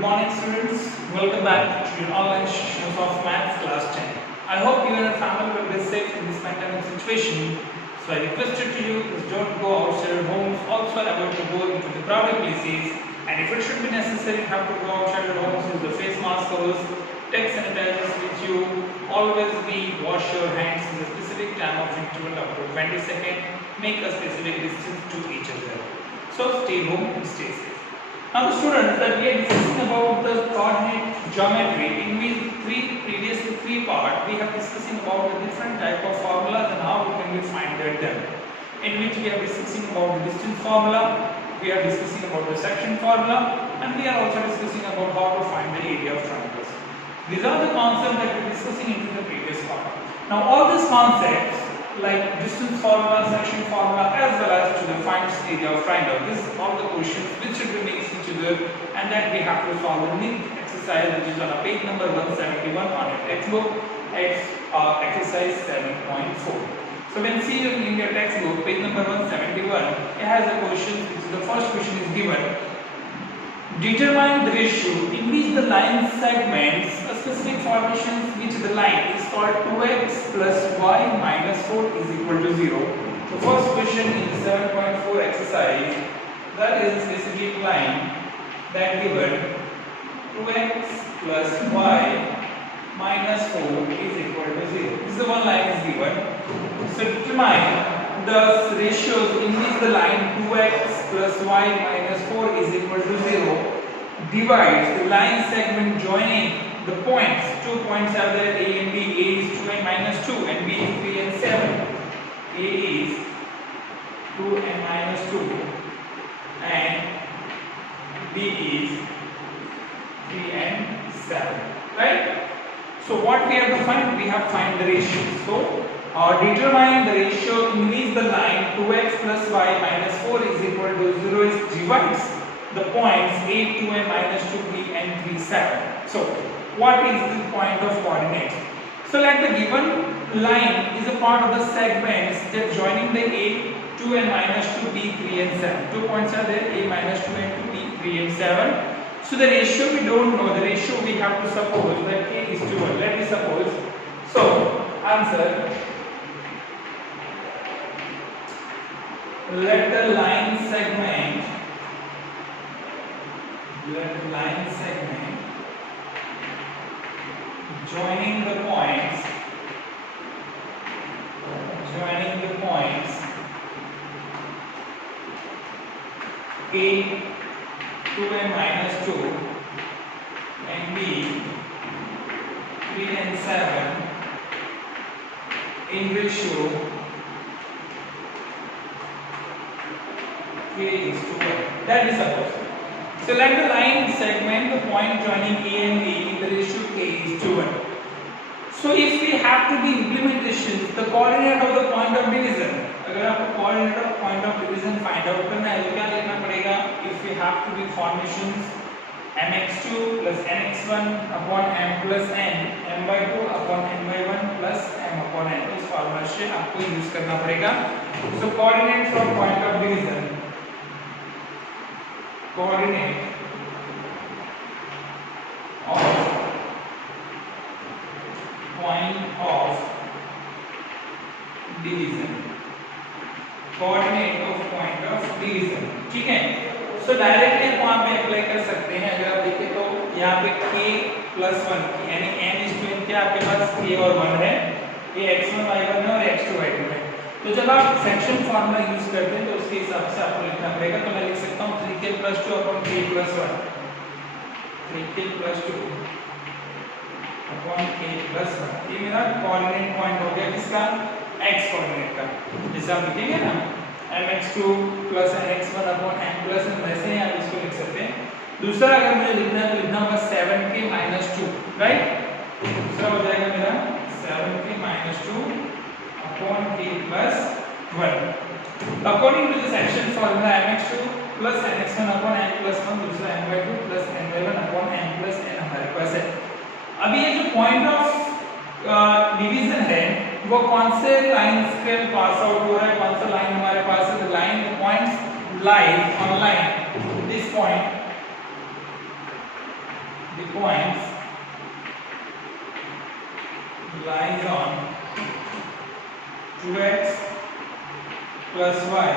Good morning students, welcome back to your online sessions of Maths class 10. I hope you and your family will be safe in this pandemic situation. So I requested to you, please don't go outside your homes, also avoid to go into the crowded places, and if it should be necessary, have to go outside your homes, use the face masks, take sanitizers with you, always wash your hands in a specific time of interval up to 20 seconds, make a specific distance to each other. So stay home and stay safe. Now the students, that we are discussing about the coordinate geometry. In which previous three parts we have discussing about the different type of formulas and how we can find them. In which we are discussing about the distance formula, we are discussing about the section formula, and we are also discussing about how to find the area of triangles. These are the concepts that we are discussing in the previous part. Now all these concepts like distance formula, section formula, as well as to define area of triangle. This is all the questions which should be mixed together, and that we have to solve the next exercise, which is on a page number 171 on your textbook. It's exercise 7.4. So when see in your textbook, page number 171, it has a question. Which is the first question is given. Determine the ratio in which the line segments a specific formation which the line is called 2x plus y minus 4 is equal to 0. So first question in the 7.4 exercise, that is a specific line that given 2x plus y minus 4 is equal to 0. This is the one line is given. So determine the ratios in which the line 2x plus y minus 4 is equal to 0 divides the line segment joining the points. 2 points are there, A and B. A is 2 and minus 2 and B is 3 and 7. A is 2 and minus 2 and B is 3 and 7. Right? So what we have to find? We have to find the ratio. So determine the ratio in which the line 2x plus y minus 4 is equal to 0 is divides the points a, 2 and minus 2, b and 3, 7. So what is the point of coordinates? So like the given line is a part of the segments that joining the a, 2 and minus 2, b, 3 and 7. 2 points are there, a minus 2 and 2, b, 3 and 7. So the ratio we don't know, the ratio we have to suppose that a is to 1. Let me suppose. So answer, let the line segment joining the points a, 2 and minus 2 and b, 3 and 7 in ratio k is to 1. That is supposed. So let the line segment the point joining A and B in the ratio k is to 1. So if we have to be implementation, the coordinate of the point of division, अगर आपको coordinate of point of division find out करना है तो क्या लिखना पड़ेगा? If we have to be formations mx2 plus nx1 upon m plus n, m by 2 upon n by 1 plus m upon n, इस formula से आपको यूज करना पड़ेगा. So coordinate from point of division, coordinate of point of division, coordinate of point of division. ठीक है. सो directly आप वहां पे अप्लाई कर सकते हैं. अगर आप देखें तो यहाँ पे k plus 1 यानी n is to n क्या आपके पास k और 1 है, ये x1 y1 है और x2 y2 है. तो जब आप सेक्शन फॉर्मूला यूज करते हैं तो उसके हिसाब से आपको लिखना पड़ेगा. तो मैं लिख सकता हूँ 3k plus 2 upon k plus 1, 3k plus 2 upon k plus 1. ये मेरा कोऑर्डिनेट पॉइंट हो गया किसका? x कोऑर्डिनेट का. जैसे आप लिखेंगे ना mx2 plus nx1 upon n plus n, वैसे ही आप इसको लिख सकते हैं. दूसरा अगर मुझे लिखना है तो लिखना होगा 7k minus 2, राइट? दूसरा हो जाएगा मेरा 7k minus 2 upon k plus 1. According to the section formula, mx2 plus nx1 upon n plus 1, दूसरा n by 2 plus n by 1 upon n plus n हमारे पास है. अभी ये जो पॉइंट ऑफ डिवीजन है वो कौन से लाइन से पास आउट हो रहा है, कौन सा लाइन हमारे पास है? Line points lies on line this point the points lies on 2x plus y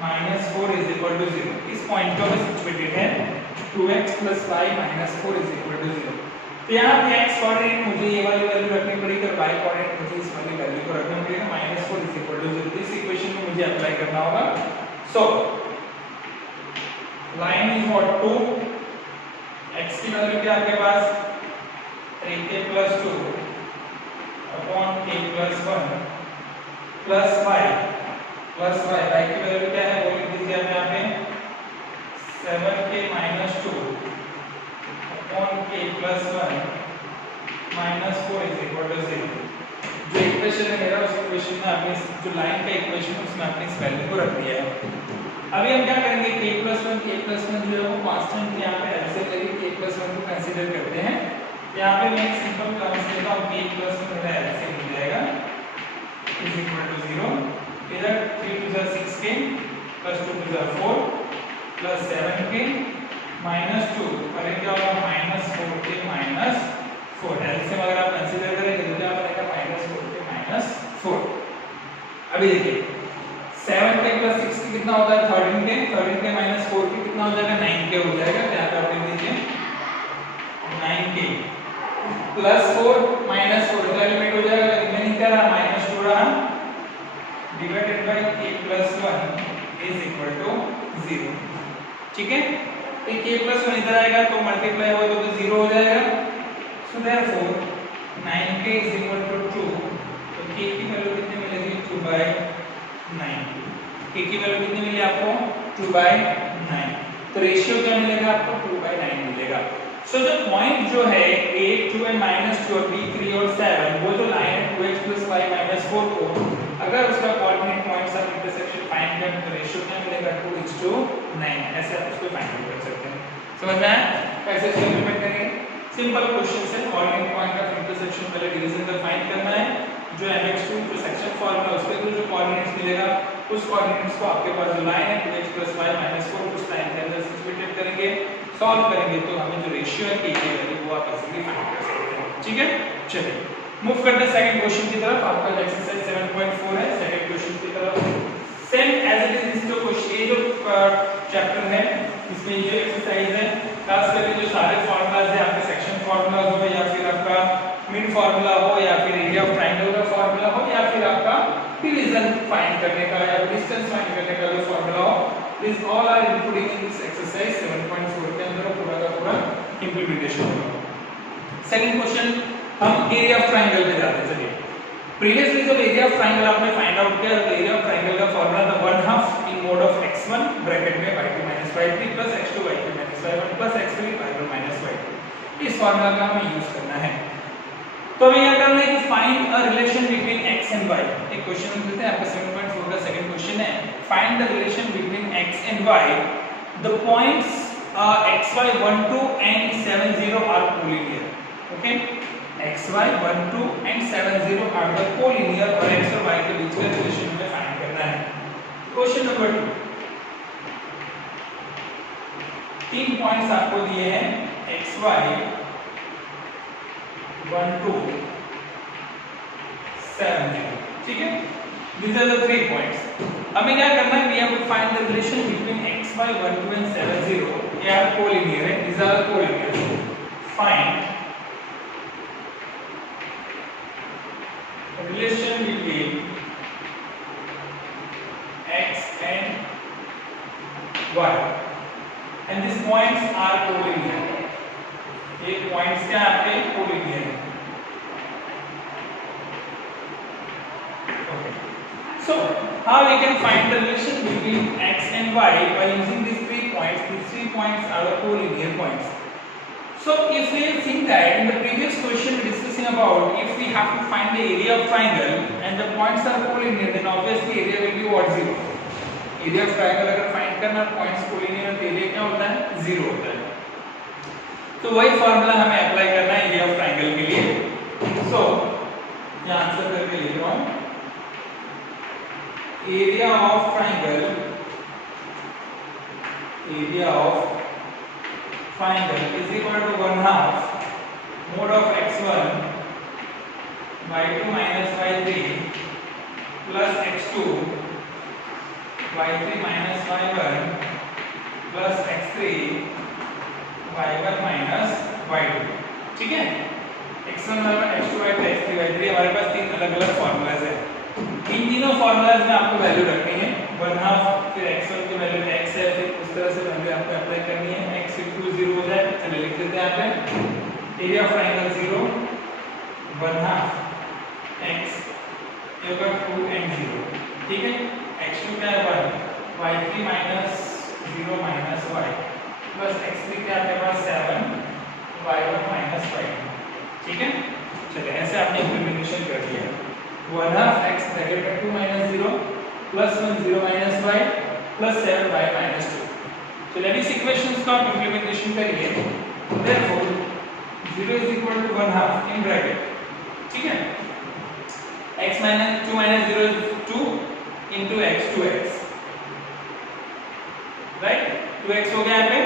minus 4 is equal to 0. इस पॉइंट को सिचुएटेड है 2x plus y minus 4 is equal to 0. तो यहाँ पे x कोऑर्डिनेट मुझे ये वाली वैल्यू रखनी पड़ेगी और y कोऑर्डिनेट मुझे इस वाली वैल्यू को रखना पड़ेगा -4 is equal to 0. इस इक्वेशन में मुझे अप्लाई करना होगा. So line is what 2, x की वैल्यू क्या है आपके पास 3k plus 2 upon k plus 1 plus y की वैल्यू क्या है वो लिख दीजिए आप यहाँ पे 7k minus 2 upon k plus 1 minus 4 is equal to 0. जो इक्वेशन है मेरा उस इक्वेशन में आपने जो लाइन का इक्वेशन उसमें आपने इस वैल्यू को रख दिया है. अभी हम क्या करेंगे k plus 1 जो है वो कांस्टेंट यहाँ पे ऐसे लेके k plus 1 को कंसीडर करते हैं. यहाँ पे मैं एक सिंपल टर्म्स लेता हूँ k plus 1 मेरा ऐसे मिल जाएगा is equal to 0. इधर 3 to the 6k plus 2 to the 4 plus 7k minus 2 और ये क्या होगा -4k minus 4. एलसीएम अगर आप कंसीडर करेंगे तो क्या बनेगा -4k -4. अभी देखिए 7k plus 6k कितना होता है 13k minus 4k कितना हो जाएगा 9k हो जाएगा. यहाँ पे आप लिख दीजिए 9k plus 4 minus 4 का एलिमेंट हो जाएगा रिमेनिंग क्या रहा -2 रहा divided by k plus 1 is equal to 0. ठीक है. तो k plus 1 इधर आएगा तो मल्टीप्लाई होगा तो 0 हो जाएगा. So therefore 9k is equal to 2. तो k की वैल्यू कितनी मिलेगी 2/9. k की वैल्यू कितनी मिली आपको 2/9. तो रेशियो क्या मिलेगा आपको 2/9 मिलेगा. सो जो पॉइंट जो है 8 2 and -2 और b 3 और 7 वो जो लाइन है 2x plus y minus 4 को अगर उसका coordinate points of intersection find करें तो रेशियो क्या मिलेगा 2:9. ऐसे आप उसको फाइंड कर सकते हैं. समझ में आया कैसे इसको इंप्लीमेंट करेंगे. सिंपल क्वेश्चन है. कोऑर्डिनेट पॉइंट ऑफ इंटरसेक्शन पहले डिवीजन का फाइंड करना है. जो mx2 जो सेक्शन फार्मूला उसके थ्रू जो कोऑर्डिनेट्स मिलेगा उस कोऑर्डिनेट्स को आपके पास जो लाइन है 2x plus y minus 4 उस लाइन के अंदर सिचुएटेड करेंगे. सॉल्व करेंगे तो हमें जो रेशियो है k की वैल्यू वो आप इजीली फाइंड कर सकते हैं. ठीक है. चलिए मूव करते हैं सेकंड क्वेश्चन की तरफ. आपका एक्सरसाइज 7.4 है. सेकंड क्वेश्चन की तरफ सेम एज इट इज जो क्वेश्चन ये जो चैप्टर है इसमें ये एक्सरसाइज है खास करके जो सारे फार्मूलाज है आपके सेक्शन फार्मूला हो या फिर आपका मिड फार्मूला हो या फिर एरिया ऑफ ट्रायंगल का फार्मूला हो या फिर आपका डिवीजन फाइंड करने का या डिस्टेंस फाइंड करने का जो फार्मूला हो this all are including in this exercise 7.4 के अंदर पूरा का पूरा इंप्लीमेंटेशन होगा. सेकंड क्वेश्चन हम एरिया ऑफ ट्रायंगल पे जाते हैं. चलिए प्रीवियसली जब एरिया ऑफ ट्रायंगल आपने फाइंड आउट किया तो एरिया ऑफ ट्रायंगल का फार्मूला था 1/2 इन मोड ऑफ x1 ब्रैकेट में y2 - y3 plus x2 y3 - y1 plus x3 y1 - y2. इस फार्मूला का हमें यूज करना है. तो हमें यहां करना है कि find a relation between x and y. एक क्वेश्चन हम देते हैं आपका 7.4 का सेकंड क्वेश्चन है. Find the relation between x and y. The points xy 1 2 and 7 0 are collinear. Okay xy 1 2 and 7 0 are the collinear और x और y के बीच का रिलेशन हमें फाइंड करना है. क्वेश्चन नंबर 2 तीन पॉइंट्स आपको दिए हैं xy 1 2 7 0. ठीक है. These are the 3 points. हमें क्या करना है we have to find the relation between xy 1 2 and 7 0. ये are collinear है. These are collinear. Find relation between x and y and these points are collinear. ये points क्या आपके collinear है. Okay. So how we can find the relation between x and y by using these 3 points. These 3 points are the collinear points. So if we think that in the previous question we discussing about if we have to find the area of triangle and the points are collinear then obviously area will be what 0. Area of triangle अगर find करना points collinear तो area क्या होता है 0 होता है. तो वही फार्मूला हमें अप्लाई करना है area of triangle के लिए. So यहाँ आंसर करके लिख रहा हूँ. Area of triangle triangle is equal to 1/2 mod of x1 y2 minus y3 plus x2 y3 minus y1 plus x3 y1 minus y2। ठीक है, x1 बराबर x2 y2 x3 y3 हमारे पास तीन अलग अलग फॉर्मूलाज है। इन तीनों फॉर्मूलाज में आपको वैल्यू रखनी है 1/2, फिर x1 की वैल्यू में x है, फिर उस तरह से वैल्यू आपको अप्लाई करनी है। x इक्वल 0 हो जाए, चलिए लिख देते हैं यहाँ पे area of triangle 0 1/2 x equal 2 and 0। ठीक है, x2 क्या है 1 y3 minus 0 minus y plus x3 क्या है पास 7 y1 minus y2। ठीक है, चलिए ऐसे आपने इंप्लीमेंटेशन कर दिया 1/2 x ब्रैकेट में 2 minus 0 plus 1 0 minus y plus 7 y minus 2। चलिए अभी इस इक्वेशंस का आप इंप्लीमेंटेशन करिए। therefore 0 is equal to 1/2 in bracket। ठीक है, x minus 2 minus 0 is 2 into x 2x, right 2x हो गया यहाँ पे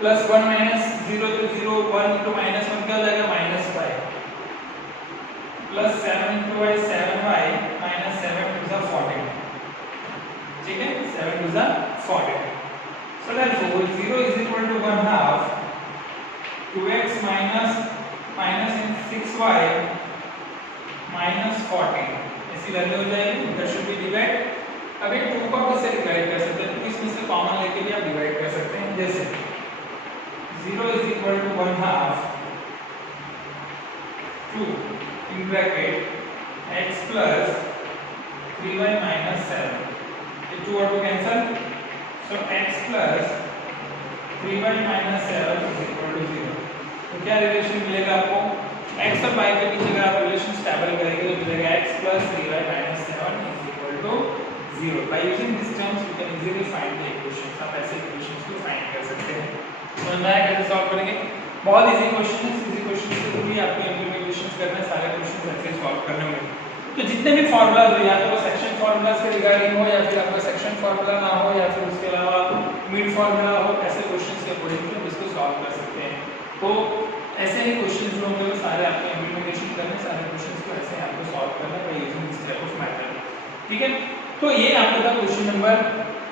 plus 1 minus 0 to 0 1 into minus 1 क्या हो जाएगा minus 5 plus 7 into y 7y minus 7 to the 14। ठीक है, 7 to the 14। so therefore 0 is equal to 1/2 2x minus 6y minus 14 ऐसी वैल्यू हो जाएगी। That should be divide. अब ये 2 को कैसे डिवाइड कर सकते हैं, तो इसमें से कॉमन लेके भी आप डिवाइड कर सकते हैं। जैसे 0 is equal to 1/2 2 in bracket x plus 3y minus 7। ये 2 और 2 cancel, so x plus 3y minus 7 is equal to 0। तो क्या रिलेशन मिलेगा आपको, x और y के बीच अगर आप रिलेशन स्टेबल करेंगे तो मिलेगा x plus 3y minus 7 is equal to 0। by using these terms you can easily find the equations। आप ऐसे इक्वेशंस को फाइंड कर सकते हैं। समझ में आया कैसे सॉल्व करेंगे, बहुत इजी क्वेश्चन है। इजी क्वेश्चन से भी आपको इंप्लीमेंटेशंस करना है, सारे क्वेश्चंस ऐसे सॉल्व करने होंगे। तो जितने भी फार्मूलाज हो, या तो सेक्शन फार्मूलाज के रिगार्डिंग हो, या फिर आपका सेक्शन फार्मूला ना हो, या फिर उसके अलावा मिड फार्मूला हो, ऐसे क्वेश्चंस के अकॉर्डिंग हम इसको सॉल्व कर सकते हैं। तो ऐसे ही क्वेश्चंस जो होंगे वो सारे आपको इंप्लीमेंटेशन करने, सारे क्वेश्चंस को ऐसे आपको सॉल्व करना है by using this type of method. ठीक है, तो ये आपका था क्वेश्चन नंबर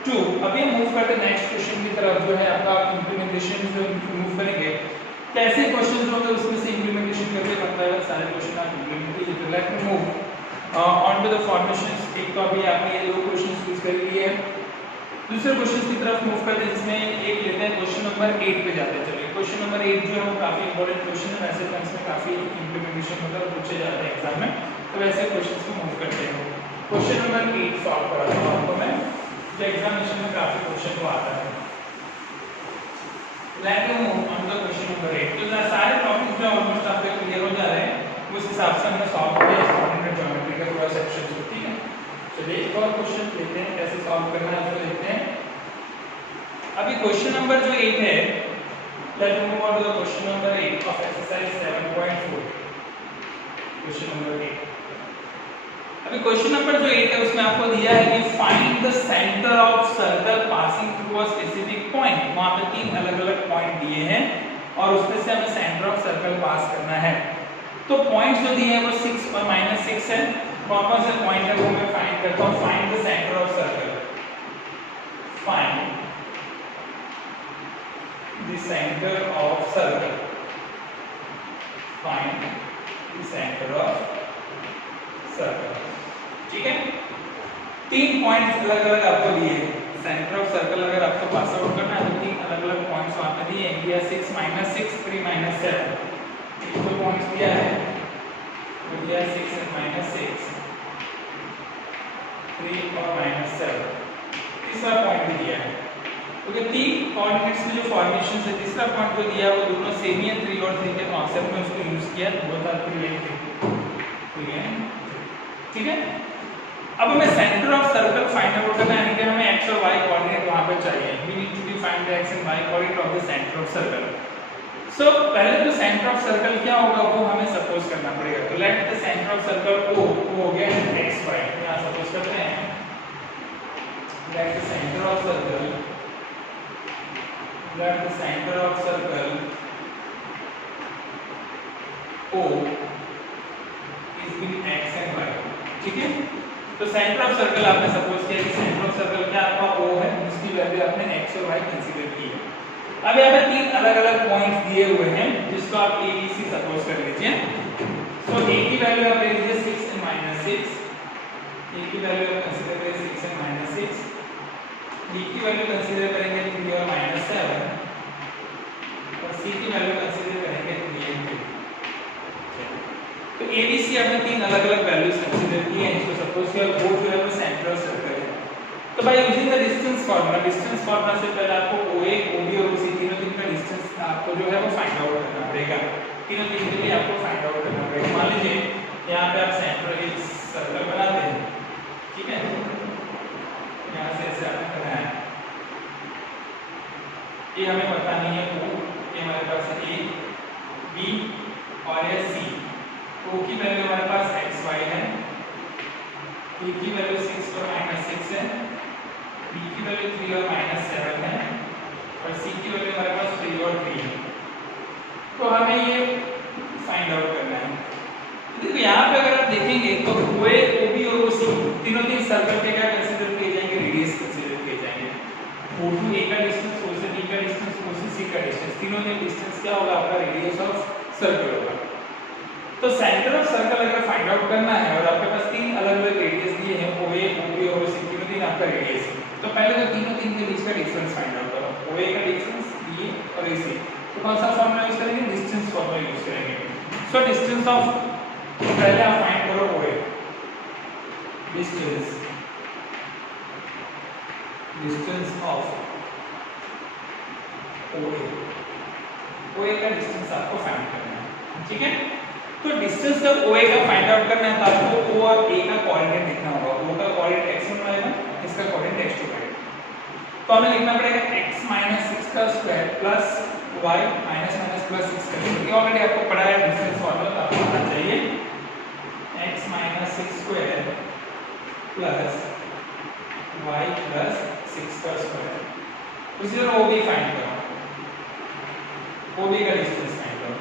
2। अभी हम मूव करते हैं नेक्स्ट क्वेश्चन की तरफ, जो है आपका इंप्लीमेंटेशन जो मूव करेंगे। कैसे क्वेश्चंस होंगे उसमें से इंप्लीमेंटेशन करके बनता है सारे क्वेश्चन आप इंप्लीमेंट कीजिए। Let me move on to the formations. एक तो अभी आपने ये 2 क्वेश्चंस यूज कर लिए हैं, दूसरे क्वेश्चंस की तरफ मूव करते हैं, जिसमें एक लेते हैं क्वेश्चन नंबर 8 पे जाते हैं। चलिए क्वेश्चन नंबर 8 जो है वो काफी इंपॉर्टेंट क्वेश्चन है, वैसे तो इसमें काफी इंप्लीमेंटेशन होता है, पूछे जाते हैं एग्जाम में, तो वैसे क्वेश्चंस को मूव करते हैं। क्वेश्चन नंबर 8 सॉल्व कराता हूं आपको मैं, जो एग्जामिनेशन में काफी क्वेश्चन को आता है। Let me move on the question number 8। तो सारे टॉपिक्स जो ऑलमोस्ट आपके क्लियर हो जा रहे हैं, उस हिसाब से हमने सॉल्व किया कोऑर्डिनेट ज्योमेट्री का पूरा सेक्शन। ठीक है, चलिए एक और क्वेश्चन लेते हैं, कैसे सॉल्व करना है उसको देखते हैं। अभी क्वेश्चन नंबर जो 8 है, let me move on to the question number 8 of exercise 7.4। Question number 8, अभी क्वेश्चन नंबर जो 8 है उसमें आपको दिया है कि find the centre of circle passing through a specific point. वहां पे 3 अलग-अलग पॉइंट दिए हैं और उसमें से हमें सेंटर ऑफ सर्कल पास करना है। तो पॉइंट्स जो दिए हैं वो 6 और -6 है। कौन-कौन से पॉइंट है वो मैं फाइंड करता हूं। Find the centre of circle, find the centre of circle, find the centre of circle. ठीक है, 3 पॉइंट्स अलग-अलग आपको दिए हैं। सेंटर ऑफ सर्कल अगर आपको पास आउट करना है तो 3 अलग-अलग पॉइंट्स वहां पे दिए हैं। ये 6 -6 3 -7 ये जो पॉइंट्स दिया है वो दिया 6 और -6 3 और -7। तीसरा पॉइंट भी दिया है, क्योंकि 3 कोऑर्डिनेट्स में जो फॉर्मेशन है, तीसरा पॉइंट जो दिया है वो दोनों सेम ही है। 3 और 3 के कांसेप्ट में उसको यूज किया, बोथ आर 3 and 3। ठीक है, अब हमें centre of circle find out करना है, यानी कि हमें x और y कोऑर्डिनेट वहां पे चाहिए। We need to be find the x and y coordinate of the centre of circle. So पहले तो सेंटर ऑफ सर्कल क्या होगा वो हमें सपोज करना पड़ेगा। तो let the centre of circle O हो गया xy। यहां सपोज करते हैं let the centre of circle that the center of circle O is between x and y. ठीक है, तो सेंटर ऑफ सर्कल आपने सपोज किया कि सेंटर ऑफ सर्कल क्या आपका O है, जिसकी वैल्यू आपने x और y कंसीडर की है। अब यहाँ पे तीन अलग अलग पॉइंट्स दिए हुए हैं जिसको आप A B C सपोज कर लीजिए। सो A की वैल्यू आप ले लीजिए 6 and -6, A की वैल्यू आप कंसीडर करें 6 and -6, B की वैल्यू कंसीडर करेंगे 3 और -7 और C की वैल्यू कंसीडर करेंगे 3 and 2। तो A B C आपने तीन अलग अलग वैल्यूज कंसीडर की हैं, इसको सपोज किया वो जो है वो सेंटर ऑफ सर्कल है। तो by using the distance formula से पहले आपको OA, OB और OC तीनों दिन का डिस्टेंस आपको जो है वो फाइंड आउट करना पड़ेगा। तीनों दिन के लिए आपको फाइंड आउट करना पड़ेगा। मान लीजिए यहाँ पे आप सेंटर एक सर्कल बनाते हैं, ठीक है, यहाँ से ऐसे आपने बनाया, ये हमें पता नहीं है O, ये हमारे पास है A, B और ये C। O की वैल्यू हमारे पास x y है, A की वैल्यू 6 और -6 है, B की वैल्यू 3 और -7 है और C की वैल्यू हमारे पास 3 और 3 है। तो हमें ये फाइंड आउट करना है। देखो यहाँ पे अगर आप देखेंगे तो OA, OB और OC तीनों तीन सर्कल के क्या कंसीडर किए जाएंगे, रेडियस कंसीडर किए जाएंगे। O to A का डिस्टेंस, O से B का डिस्टेंस, O से C का डिस्टेंस, तीनों में डिस्टेंस क्या होगा आपका, रेडियस ऑफ सर्कल होगा। तो सेंटर ऑफ सर्कल अगर फाइंड आउट करना है और आपके पास तीन अलग अलग रेडियस दिए हैं, OA, OB और OC, तीनों तीन आपका रेडियस है। तो पहले तो तीनों तीन के बीच का डिफरेंस फाइंड आउट करो, OA का डिफरेंस, BA और AC। तो कौन सा फार्मूला यूज करेंगे, डिस्टेंस फार्मूला यूज करेंगे। सो डिस्टेंस ऑफ, पहले आप फाइंड करो OA, डिस्टेंस ऑफ OA का डिस्टेंस आपको फाइंड करना है, ठीक है। तो डिस्टेंस जब OA का फाइंड आउट करना है तो आपको O और A का कोऑर्डिनेट लिखना होगा। O का कोऑर्डिनेट x1 आएगा, इसका कोऑर्डिनेट x2 आएगा। तो हमें लिखना पड़ेगा x - 6 का स्क्वायर प्लस y - प्लस 6 का स्क्वायर। ये ऑलरेडी आपको पढ़ा है डिस्टेंस फार्मूला, तो आपको पता चाहिए x - 6 square plus y plus 6 का स्क्वायर। उसी तरह OB फाइंड करो, OB का डिस्टेंस फाइंड करो।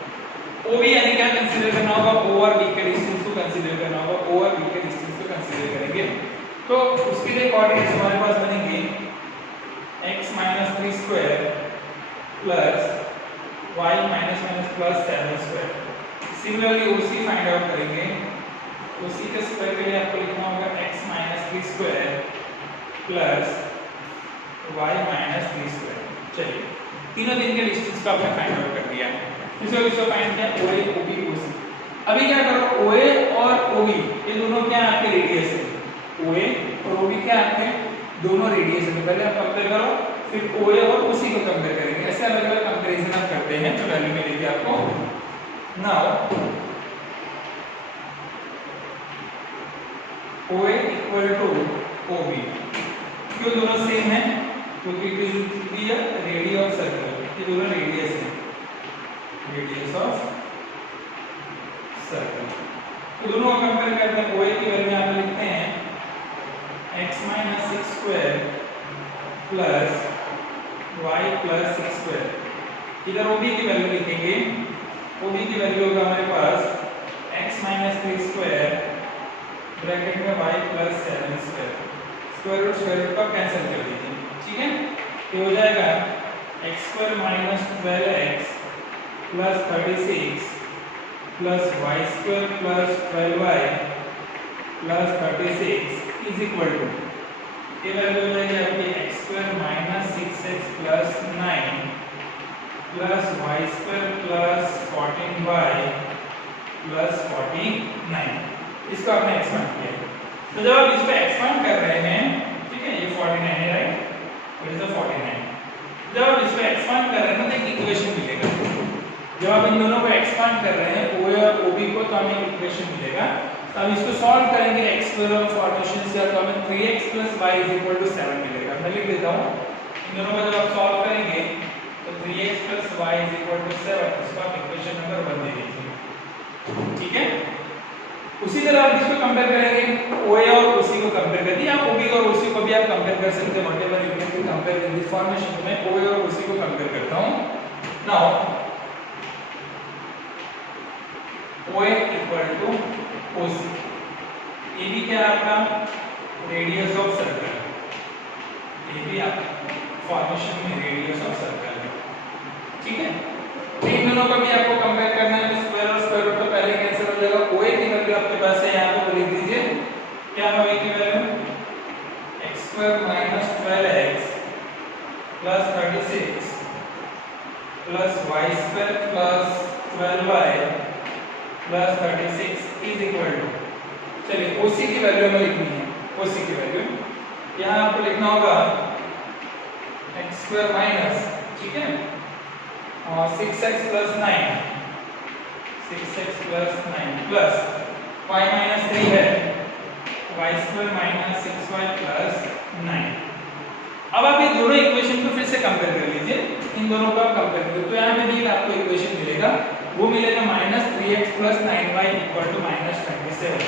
OB यानी क्या कंसीडर करना होगा, O और B के डिस्टेंस को कंसीडर करना होगा, O और B के डिस्टेंस को कंसीडर करेंगे। तो उसके लिए कोऑर्डिनेट्स हमारे पास बनेंगे x - 3 square plus y - plus 7 square. Similarly OC find out करेंगे, OC के स्क्वायर के लिए आपको लिखना होगा x - 3 square plus y - 3 square. चलिए तीनों दिन के डिस्टेंस को आपने फाइंड आउट कर दिया। इसको फाइंड किया OA, OB, OC। अभी क्या करो, OA और OB ये दोनों क्या आपके रेडियस है, OA और OB क्या आपके दोनों रेडियस है। तो पहले आप कंपेयर करो, फिर OA और OC को कंपेयर करेंगे। ऐसे अलग अलग कंपैरिजन आप करते हैं तो वैल्यू मिलेगी आपको। Now OA equal to OB, क्यों दोनों सेम है, क्योंकि it is the radius of circle, ये दोनों रेडियस है, रेडियस ऑफ सर्कल। तो दोनों को कंपेयर करते हैं। OA की वैल्यू यहाँ पे लिखते हैं x - 6 square plus y plus 6 square. इधर OB की वैल्यू लिखेंगे, OB की वैल्यू होगा हमारे पास x - 3 स्क्वायर ब्रैकेट में y plus 7 square. Square root को कैंसिल कर दीजिए, ठीक है। ये हो जाएगा x square minus 12x plus 36 plus y square plus 12y plus 36 is equal to, ये वैल्यू हो जाएगी आपकी x square minus 6x plus 9 plus y square plus 14y plus 49। इसको आपने एक्सपांड किया। तो जब आप इसको एक्सपांड कर रहे हैं, ठीक है, ये 49 है, राइट, और ये 49। जब आप इसको एक्सपांड कर रहे हैं ना तो एक इक्वेशन मिलेगा। जब आप इन दोनों को एक्सपांड कर रहे हैं OA और OB को, तो हमें इक्वेशन मिलेगा। तो हम इसको सॉल्व करेंगे x स्क्वायर ऑफ फॉर्मेशन से, तो हमें 3x + y = 7 मिलेगा। मैं लिख देता हूं, इन दोनों को जब आप सॉल्व करेंगे तो 3x + y = 7, इसको आप इक्वेशन नंबर 1 दे दीजिए, ठीक है। उसी तरह आप इसको कंपेयर करेंगे, OA और OC को कंपेयर कर दिया, आप OB और OC को भी आप कंपेयर कर सकते हैं। Whatever you can compare in this formation में OA और OC को को कंपेयर करता हूँ। Now OA equal to OC, ये भी क्या है आपका रेडियस ऑफ सर्कल, ये भी आप फॉर्मेशन में रेडियस ऑफ सर्कल है, ठीक है। तो इन दोनों का भी आपको कंपेयर करना है, स्क्वायर और स्क्वायर रूट तो पहले कैंसिल हो जाएगा। OA की वैल्यू आपके पास है, यहाँ पे लिख दीजिए क्या है OA की value, x² - 12x plus 36 plus y² plus 12y plus 36 is equal to, चलिए OC की वैल्यू हमें लिखनी है। OC की वैल्यू यहाँ आपको लिखना होगा x² माइनस, ठीक है, और 6x plus 9, 6x plus 9 plus y minus 3 है, y² माइनस 6y प्लस 9। अब आप ये दोनों इक्वेशन को फिर से कंपेयर कर लीजिए, इन दोनों का कंपेयर करिए तो यहाँ पे भी आपको इक्वेशन मिलेगा, वो मिलेगा -3x plus 9y equal to -27,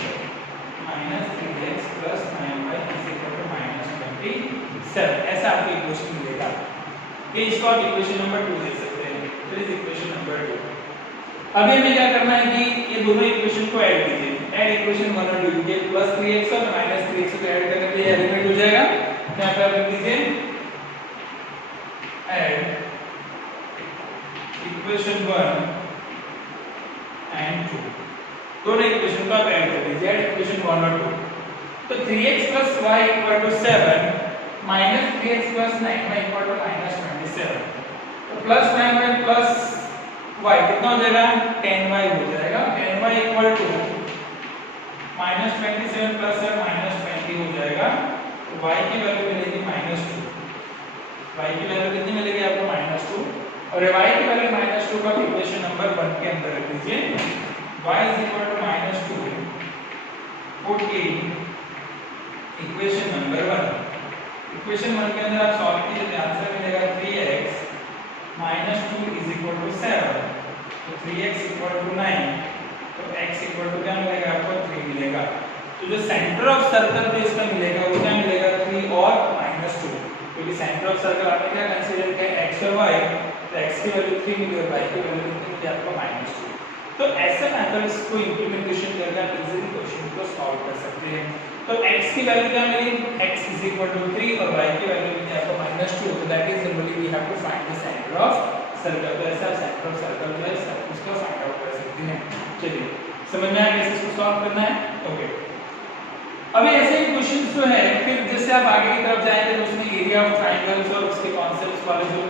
-3x plus 9y equal to -27, ऐसा आपको इक्वेशन मिलेगा। ये इसको आप इक्वेशन नंबर 2 देख सकते हैं, दिस इज इक्वेशन नंबर 2। अभी हमें क्या करना है कि ये दोनों इक्वेशन को ऐड कीजिए, ऐड इक्वेशन 1 और 2 के +3x और -3x को ऐड करने पे ये एलिमेंट हो जाएगा। यहाँ पे आप लिख दीजिए ऐड इक्वेशन 1 एंड 2, दोनों इक्वेशन को आप ऐड कर दीजिए, ऐड इक्वेशन 1 और 2। तो 3x + y = 7 -3x + 9y = -27, तो +9y + y कितना हो जाएगा, 10y हो जाएगा। 10y इक्वल टू -27 प्लस है -20 हो जाएगा, तो y की वैल्यू मिलेगी -2, y की वैल्यू कितनी मिलेगी आपको -2, और y की वैल्यू -2 का इक्वेशन नंबर 1 के अंदर रख दीजिए, y equal to -2 14, equation number 1। Equation 1 के अंदर आप सॉल्व कीजिए तो आंसर मिलेगा 3x - 2 = 7, तो 3x = 9, तो x = क्या मिलेगा आपको 3 मिलेगा। तो जो सेंटर ऑफ सर्कल पे इसका मिलेगा वो क्या मिलेगा 3 और -2, क्योंकि सेंटर ऑफ सर्कल आपने क्या कंसीडर किया x और y, तो x की वैल्यू 3 मिली और y की वैल्यू कितनी मिली आपको -2। तो ऐसे मेथड्स को इंप्लीमेंटेशन करके आप इजीली क्वेश्चन को सॉल्व कर सकते हैं। तो x की वैल्यू क्या मिली, x = 3 और y की वैल्यू मिली आपको -2, तो that is simply we have to find the centre of circle. तो ऐसा सेंटर ऑफ सर्कल जो है उसको फाइंड आउट कर सकते हैं। चलिए समझ में आया कैसे इसको सॉल्व करना है, ओके। अभी ऐसे ही क्वेश्चंस जो है फिर जैसे आप आगे की तरफ जाएंगे तो उसमें एरिया ऑफ ट्रायंगल्स और उसके कॉन्सेप्ट्स वाले जो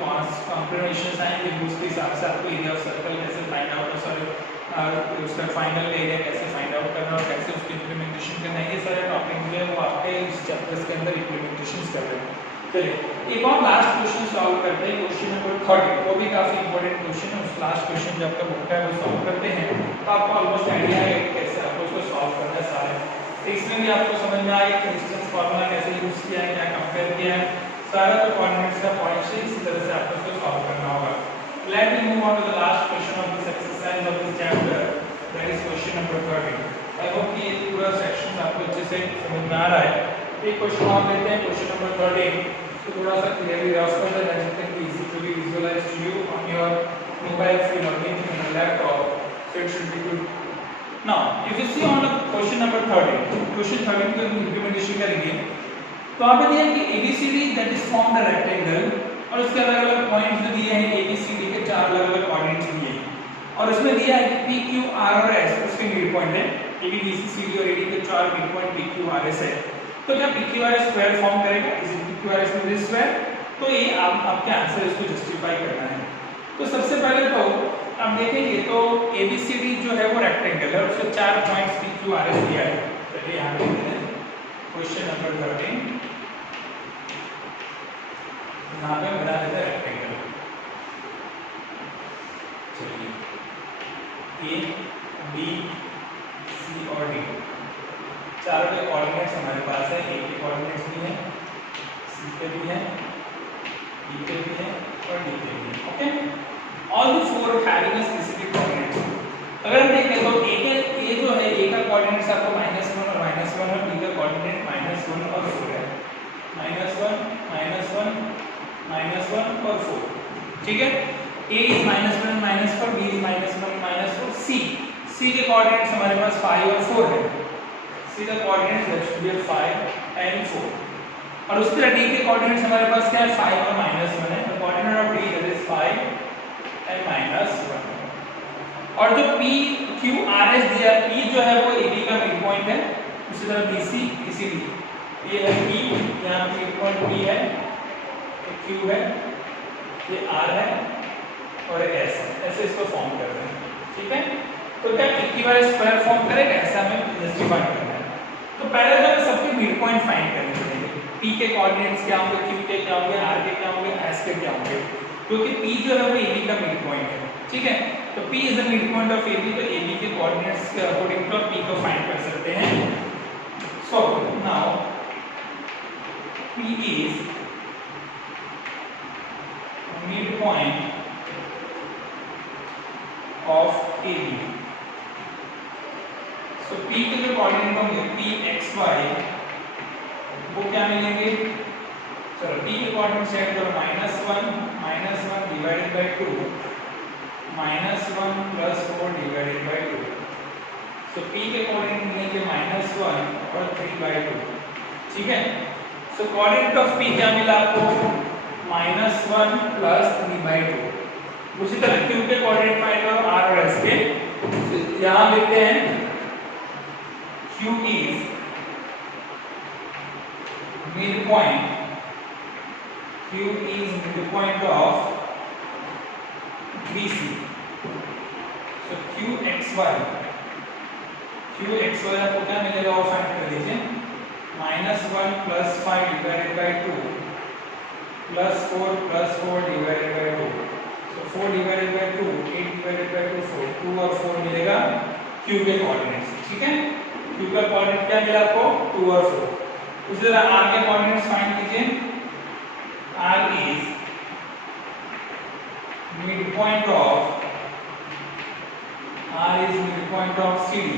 कॉम्बिनेशंस आएंगे उसके हिसाब से आपको एरिया ऑफ सर्कल कैसे फाइंड आउट, सॉरी उसका फाइनल एरिया कैसे फाइंड आउट करना और कैसे उसकी इंप्लीमेंटेशन करना है, ये सारे टॉपिक जो है वो आपके इस चैप्टर्स के अंदर इंप्लीमेंटेशंस कर रहे हैं। चलिए एक और लास्ट क्वेश्चन सॉल्व करते हैं, क्वेश्चन नंबर 30, वो भी काफी इंपॉर्टेंट क्वेश्चन है। उस लास्ट क्वेश्चन जो आपका बुक है वो सॉल्व करते हैं तो आपको ऑलमोस्ट आइडिया है कि कैसे आपको उसको सॉल्व करना है सारे। इसमें भी आपको समझ में आएगा कि डिस्टेंस फार्मूला कैसे यूज किया है, क्या कंपेयर किया है, सारा जो कोऑर्डिनेट्स का पॉइंट्स है इसी तरह से आपको उसको सॉल्व करना होगा। Let me move on to the last question of this exercise of this chapter, that is question number 30। आई होप कि ये पूरा सेक्शन आपको अच्छे से समझ में आ रहा है। एक क्वेश्चन और लेते हैं, क्वेश्चन नंबर 30, तो थोड़ा सा क्लियरली रफ कर दें that it is easy to be visualised to you on your mobile phone और in your laptop, so it should be good. Now, if you see on the question number 30, question 30 को implementation करेंगे तो आप दिया है कि ABCD that is formed a rectangle और उसके अलग-अलग पॉइंट्स जो दिए हैं ABCD के 4 अलग-अलग कोऑर्डिनेट्स दिए हैं और उसमें दिया है कि PQ R और S उसके मिड पॉइंट है, AB BC CD और AD के 4 mid point PQ R S है। तो क्या PQ R S square form करेगा, इज PQ R S में दिस स्क्वायर, तो ये आपके आंसर इसको जस्टिफाई करना है। तो सबसे पहले तो आप देखेंगे तो ABCD जो है वो रेक्टेंगल है और उसके 4 पॉइंट्स PQ R S दिया है। चलिए यहाँ पे देखते हैं क्वेश्चन नंबर 13, यहाँ पे बना देते हैं रेक्टेंगल। चलिए A B C और D चारों के कोऑर्डिनेट्स हमारे पास है, A के कोऑर्डिनेट्स भी हैं, C के भी हैं, B के भी हैं और D के भी हैं, okay. All the four having a specific coordinates. अगर हम देखें तो A जो है A का कोऑर्डिनेट्स आपको -1 और -1 और B का कोऑर्डिनेट -1 और 4 है, -1 -1 -1 और 4। ठीक है। a is -1 -4, b is -1 -4, c के कोऑर्डिनेट्स हमारे पास 5 और 4 है। c का coordinates that's to be 5 and 4 और उसके बाद d के कोऑर्डिनेट्स हमारे पास क्या है 5 और -1 है। The coordinate of d that is 5 and -1 और जो p q r s दिया p जो है वो ab का मिड पॉइंट है, उसी तरह bc इसीलिए ये है p, यहाँ मिड पॉइंट p है, q है, ये r है और ये s है। ऐसे इसको फॉर्म कर रहे हैं, ठीक है। तो क्या इक्विवेलेंट स्क्वायर फॉर्म करेगा, ऐसा हमें जस्टिफाई करना है। तो पहले तो हमें सबके मिड पॉइंट फाइंड करने पड़ेंगे। p के कोऑर्डिनेट्स क्या होंगे, q के क्या होंगे, r के क्या होंगे, s के क्या होंगे, क्योंकि p जो है वो ab का मिड पॉइंट है, ठीक है। तो p is the mid point of ab, तो ab के कोऑर्डिनेट्स के अकॉर्डिंग टू p को फाइंड कर सकते हैं। So now p is midpoint of AB. So P के जो कोऑर्डिनेट होंगे P x y वो क्या मिलेंगे, चलो P के कोऑर्डिनेट सेट करो -1 divided by 2 -1 + 4 divided by 2। So P के कोऑर्डिनेट मिलेंगे -1 और 3/2, ठीक है। सो कोऑर्डिनेट ऑफ P क्या मिला आपको -1 + 3/2। उसी तरह Q के कोऑर्डिनेट फाइंड करो R और S के, तो यहाँ लिखते हैं Q is midpoint, Q is midpoint of BC। so QXY आपको क्या मिलेगा वो फाइंड कर लीजिए, -1 + 5 divided by 2 +4 + 4 divided by 2। So 4 divided by 2 8 divided by 2 4, 2 और 4 मिलेगा Q के कोऑर्डिनेट्स, ठीक है। Q का कोऑर्डिनेट क्या मिला आपको 2 और 4। उसी तरह R के कोऑर्डिनेट्स फाइंड कीजिए, R is midpoint of CD।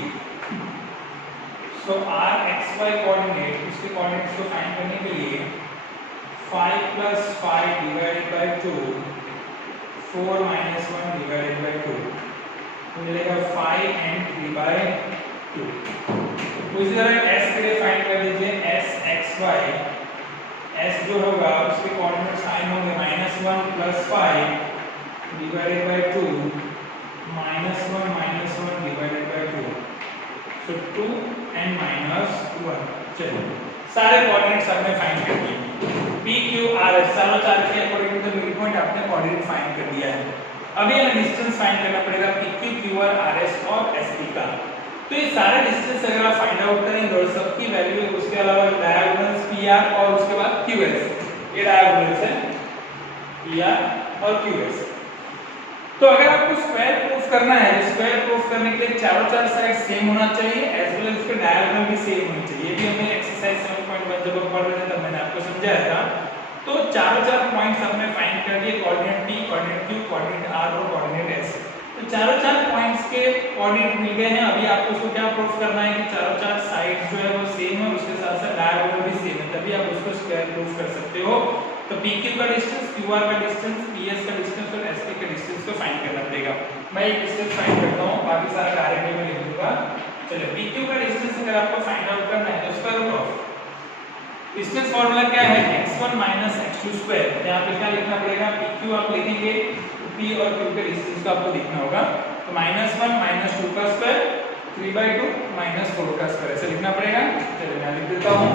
So R x y coordinate, उसके कोऑर्डिनेट्स को फाइंड करने के लिए 5 + 5 डिवाइडेड बाय 2 4 - 1 डिवाइडेड बाय 2 तो मिलेगा 5 and 3/2। उसी तरह S के लिए फाइंड कर लीजिए, S x y, S जो होगा उसके कोऑर्डिनेट साइन होंगे -1 + 5 divided by 2 -1 divided by 2। So 2 and -1। चलिए सारे कोऑर्डिनेट्स आपने फाइंड कर दिए, P Q R S चारों चार के अकॉर्डिंग टू मिड पॉइंट आपने कोऑर्डिनेट फाइंड कर दिया है। अभी हमें डिस्टेंस फाइंड करना पड़ेगा P Q Q R R S और S T का। तो ये सारे डिस्टेंस अगर आप फाइंड आउट करेंगे और सबकी वैल्यू, उसके अलावा डायगोनल्स P R और उसके बाद Q S, ये डायगोनल्स है P R और Q S। तो अगर आपको स्क्वायर प्रूफ करना है, तो स्क्वायर प्रूफ करने के लिए चारों चार साइड सेम होना चाहिए, एज वेल एज उसके डायगोनल भी सेम होनी चाहिए। ये भी हमने एक्सरसाइज 7.1 जब पढ़ रहे थे तब मैंने आपको समझाया था। तो चारों चार पॉइंट्स हमने फाइंड कर दिए, coordinate P, coordinate Q, coordinate R और कोऑर्डिनेट S। तो चारों चार पॉइंट्स के कोऑर्डिनेट मिल गए हैं। अभी आपको उसको क्या प्रूफ करना है कि चारों चार साइड्स जो है वो सेम है, उसके साथ साथ डायगोनल भी सेम है, तभी आप उसको स्क्वायर प्रूफ कर सकते हो। तो PQ का डिस्टेंस, QR का डिस्टेंस, PS का डिस्टेंस और ST का डिस्टेंस को फाइंड करना पड़ेगा। मैं एक डिस्टेंस फाइंड करता हूं, बाकी सारा डायरेक्टली मैं लिख दूंगा। चलिए PQ का डिस्टेंस अगर आपको फाइंड आउट करना है तो square root of distance formula क्या है, x1 - x2²। यहां पे क्या लिखना पड़ेगा, PQ आप लिखेंगे, P और Q के डिस्टेंस को आपको लिखना होगा। तो -1 - 2 का स्क्वायर 3/2 - 4 का स्क्वायर ऐसे लिखना पड़ेगा। चलिए मैं लिख देता हूं,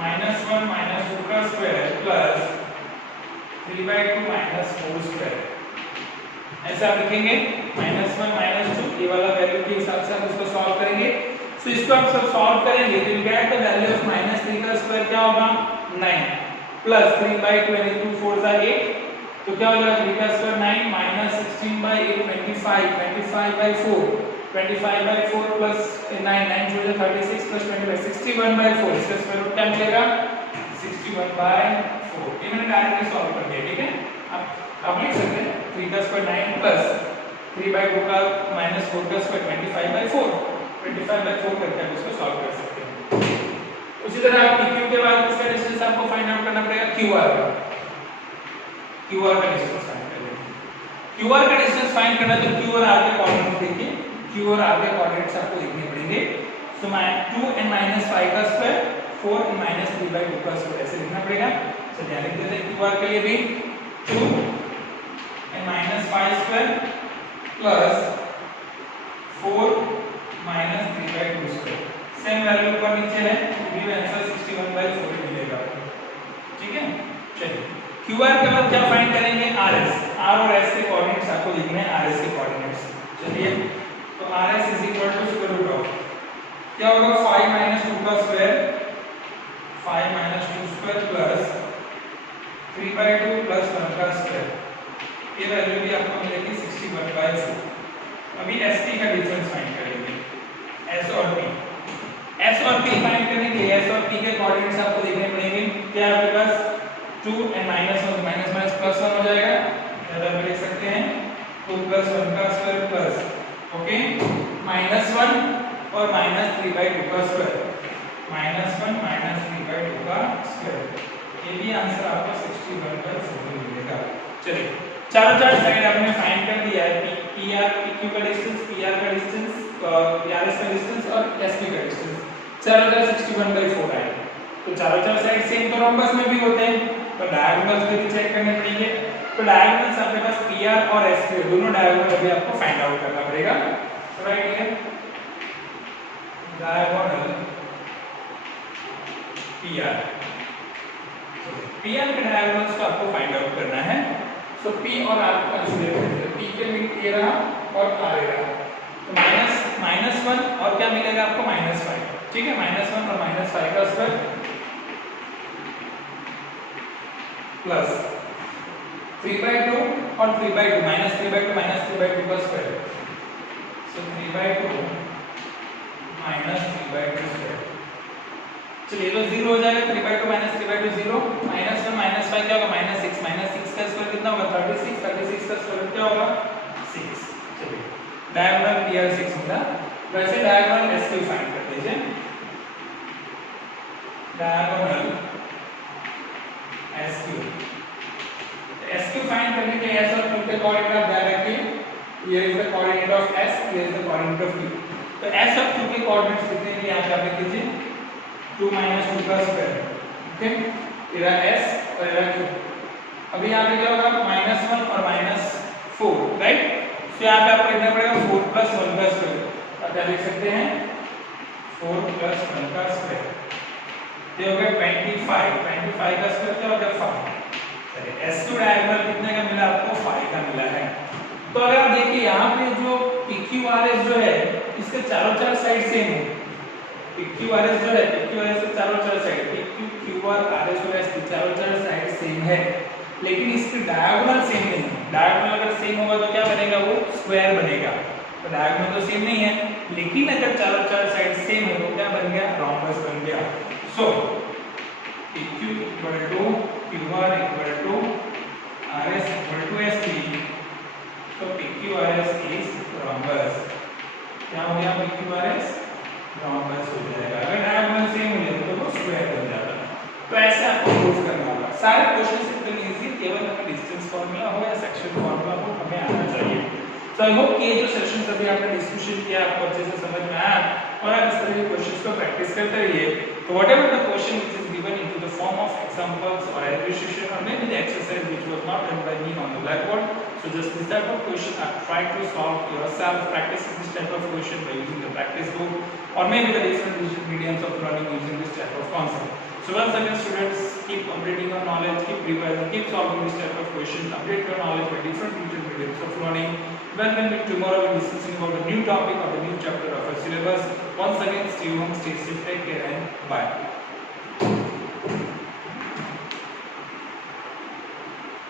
-1 - 2 का स्क्वायर प्लस 3/2 - 4 स्क्वायर ऐसा आप लिखेंगे। -1 - 2 ये वाला वैल्यू के हिसाब से आप इसको सॉल्व करेंगे। तो इसको आप सब सॉल्व करेंगे तो you get the value of -3 का स्क्वायर क्या होगा 9 प्लस 3/2 यानी 2 4 8 तो क्या हो जाएगा 3 का स्क्वायर 9 - 16/8 25 25/4 25/4 प्लस 9 9 4 36 प्लस 25 61/4 इसका स्क्वायर रूट क्या मिलेगा 61/4। ये मैंने डायरेक्टली सॉल्व कर दिया, ठीक है। अब लिख सकते हैं 3 का स्क्वायर 9 प्लस 3/2 का -4 का स्क्वायर 25/4 25/4 करके आप इसको सॉल्व कर सकते हैं। उसी तरह आप PQ के बाद इसका डिस्टेंस आपको फाइंड आउट करना पड़ेगा QR का। क्यू आर का डिस्टेंस फाइंड कर लेंगे। क्यू आर का डिस्टेंस फाइंड करना तो क्यू और आर के कोऑर्डिनेट्स देखिए, क्यू और आर के कोऑर्डिनेट्स आपको लिखने पड़ेंगे। सो 2 and -5 का स्क्वायर 4 and -3/2 का स्क्वायर ऐसे लिखना पड़ेगा। चलिए यहाँ लिख देते हैं क्यू आर के लिए भी 2 and -5 square plus 4 -3/2 square. Same value ऊपर नीचे है, ये आंसर 61/4 मिलेगा। ठीक है, चलिए क्यू आर के बाद क्या फाइंड करेंगे, आर एस। आर और एस के कोऑर्डिनेट्स आपको लिखने हैं, आर एस के कोऑर्डिनेट्स। चलिए तो R S is equal to square root of क्या होगा 5 - 2 का स्क्वायर 5 - 2 स्क्वायर प्लस 3/2 प्लस 1 का स्क्वायर। ये वैल्यू भी आपको मिलेगी 61/4। अभी एस टी का डिफरेंस फाइंड करेंगे, एस और पी। एस और पी फाइंड करने के लिए एस और पी के कोऑर्डिनेट्स आपको लिखने पड़ेंगे। क्या आपके पास 2 and -1 माइनस माइनस प्लस 1 हो जाएगा, या आप लिख सकते हैं 2 + 1 का स्क्वायर प्लस ओके -1 और -3/2 का स्क्वायर, -1 -3/2 का स्क्वायर। ये भी आंसर आपको 61/4 मिलेगा। चलिए चारों साइड आपने फाइंड कर दिया है, पी आर पी क्यू का डिस्टेंस, पी आर का डिस्टेंस, पी आर एस का डिस्टेंस और एस पी का डिस्टेंस, चारों 61/4 आए। तो चारों साइड सेम तो रोम्बस में भी होते हैं, तो डायगोनल्स भी चेक करने पड़ेंगे। तो डायगोनल्स आपके पास पी आर और एस पी दोनों डायगोनल भी आपको फाइंड आउट करना पड़ेगा। तो right here diagonal P R के डायगोनल्स को आपको फाइंड आउट करना है। सो पी और आर को कंसीडर करेंगे, पी के मिल ये रहा और आर ये रहा। तो -1 और क्या मिलेगा आपको -5। ठीक है, -1 और -5 का स्क्वायर प्लस 3/2 और 3/2 -3/2 -3/2 का स्क्वायर। सो 3/2 -3/2 स्क्वायर। चलिए तो 0 हो जाएगा, 3/2 -3/2 0, -1 -5 क्या होगा -6, -6 का स्क्वायर कितना होगा 36, 36 का स्क्वायर क्या होगा 6। चलिए डायगोनल पी आर 6 मिला। वैसे डायगोनल एस क्यू फाइंड कर लीजिए। Diagonal S Q, S Q find करने के लिए एस और क्यू के कोऑर्डिनेट आप ध्यान रखिए। Here is the coordinate of S, here is the coordinate of Q. तो एस और क्यू के कोऑर्डिनेट्स लिखने के लिए आप क्या लिख दीजिए 2 - 2 का स्क्वायर। ओके, इधर एस और इधर क्यू। अभी यहाँ पे क्या होगा -1 और -4 राइट। तो यहाँ पे आपको लिखना पड़ेगा 4 + 1 का स्क्वायर। आप क्या लिख सकते हैं 4 + 1 का स्क्वायर, ये हो गया 25। 25 का स्क्वायर क्या हो गया 5। चलिए S2 डायगोनल कितने का मिला आपको 5 का मिला है। तो अगर आप देखिए यहाँ पे जो PQRS जो है इसके चारों साइड सेम है। PQRS जो है PQRS के चारों साइड PQ QR RS और S चारों साइड सेम है, लेकिन इसकी डायगोनल सेम नहीं है। डायगोनल अगर सेम होगा तो क्या बनेगा, वो स्क्वायर बनेगा। तो डायगोनल तो सेम नहीं है, लेकिन अगर चारों साइड सेम है तो क्या बन गया, रोम्बस बन गया। सो PQ = QR = RS = SP। तो PQRS is rhombus। क्या हो गया PQRS rhombus हो जाएगा। अगर डायगोनल सेम हो जाए तो वो स्क्वायर बन जाता है। तो ऐसे आपको प्रूव करना होगा। सारे क्वेश्चंस एकदम इजी, केवल हमें डिस्टेंस फार्मूला हो या सेक्शन फार्मूला हो हमें आना चाहिए। तो आई होप ये जो सेशंस अभी आपने डिस्कशन किया आपको अच्छे से समझ में आया, और आप इस तरह के क्वेश्चंस को प्रैक्टिस करते रहिए। तो whatever the question which is given into the form of examples or illustration or maybe the exercise which was not done by me on the blackboard, so just this type of question are try to solve yourself, practice this type of question by using the practice book or maybe the different mediums of learning using this type of concept. So once again students, keep updating your knowledge, keep revising, keep solving this type of questions, update your knowledge by different mediums of learning. When we meet tomorrow, we'll be discussing about a new topic or a new chapter of our syllabus. Once again, stay home, stay safe, take care and bye.